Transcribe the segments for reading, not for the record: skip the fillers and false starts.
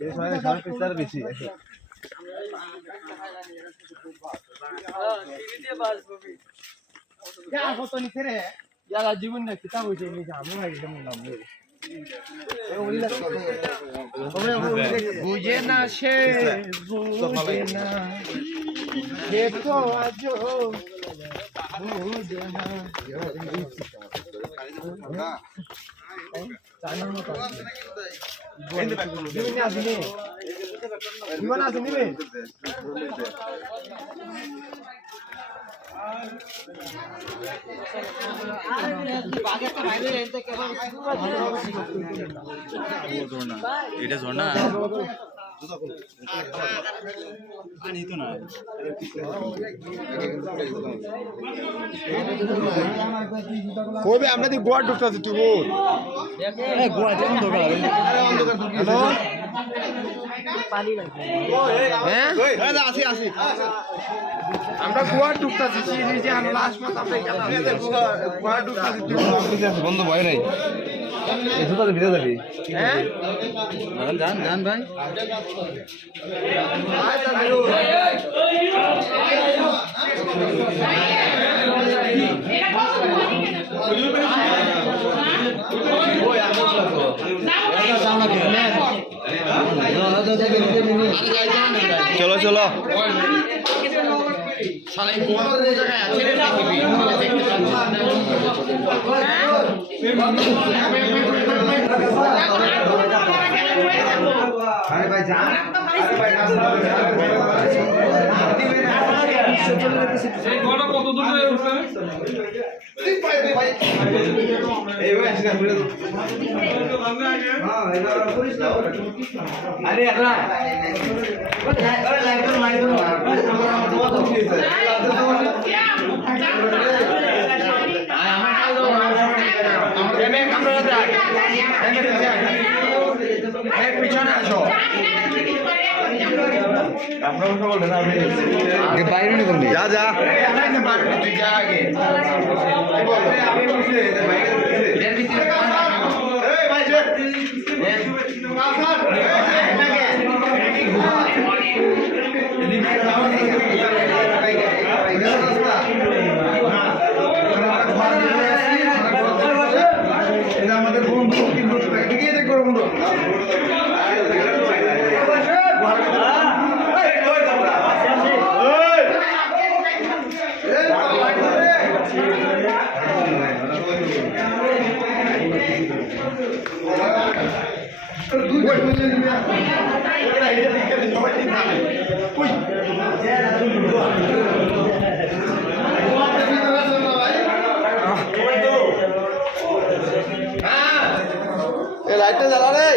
এই সময় সবার পিকচার বেশি আছে যা কত নিছে রে ইয়ালা জীবন না কিতা হইছে নি আমি একদম নাম রে বুঝে না সে বুঝে না হে তো আজো বুঝে না জানার মতো জীবনে আসেনি জীবন আসেনি রে এটা ঝর্ণা পানি তো না কইবে আমরা দি গোয়া ঢুকতাছি তুই গোয়া যেমন দরকার হ্যালো পানি লাগবে হ্যাঁ আসি আসি আমরা গোয়া ঢুকতাছি সিঁড়ি যে আমরা লাস্ট মাস আমরা গেলাম গোয়া ঢুকতাছি বন্ধু ভয় নাই এসো তো ভিডিও যাবি হ্যাঁ যান যান ভাই চলো চলো শালা এই কোন জায়গায় আছে রে দেখতে আরে ভাই জান আরে ভাই রাস্তা এই গোটা কত দূর যায় উঠছে এই ভাই আসি না ঘুরে দাও হ্যাঁ এবার পুলিশ দাও আরে একলা ওরে লাইট দাও আমরা দোয়া তো কি আছে পিছনে আসো আমরা উঠে বলবেন আগে বাইরে নিয়ে বলবি যা যা তুই যা আগে আমাদের বন্ধু কিন্তু করবো লাইটটা জ্বালা রে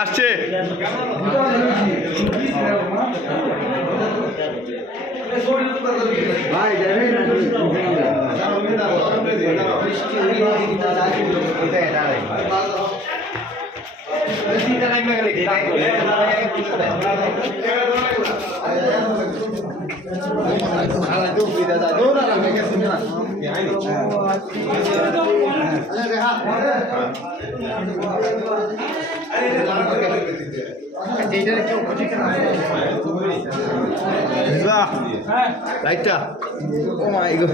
আসছে ভাই লাইটটা ও মাই গড